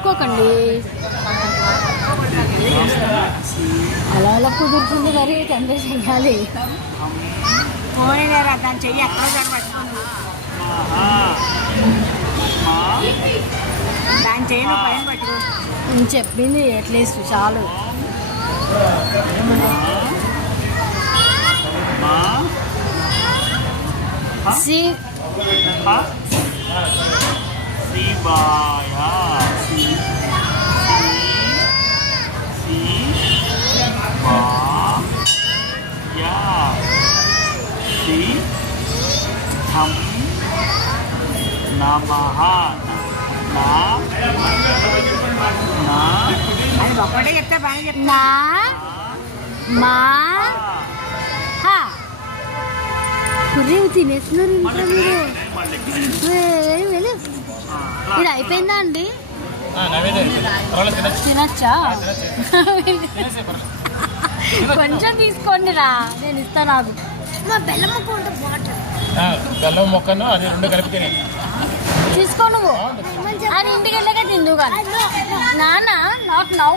తిట్టుకోకండి. అలా అలా కుదురుతుంది మరి తండ్రి చెయ్యాలి. పోయినారా దాని చెయ్యి ఎక్కడ దాని చెయ్యి నువ్వు పైన పట్టుకో. నేను చెప్పింది అట్లీస్ట్ చాలు. అది ఒక్కటే చెప్తే బాగా చెప్తా. నా మా కుర్రీ తినేస్తున్నారు ఇంట్లో మీరు. ఇది అయిపోయిందా అండి? తినచ్చా? కొంచెం తీసుకోండి రా, నేను ఇస్తా. నాకు మా బెల్లం ముక్క ఉంటే బాగుంటుంది. బెల్లం ముక్కను అది రెండు కలిపి తినే తీసుకో నువ్వు. అది ఇంటికి వెళ్ళాక తిందు కానీ నాన్న నాట్ నౌ.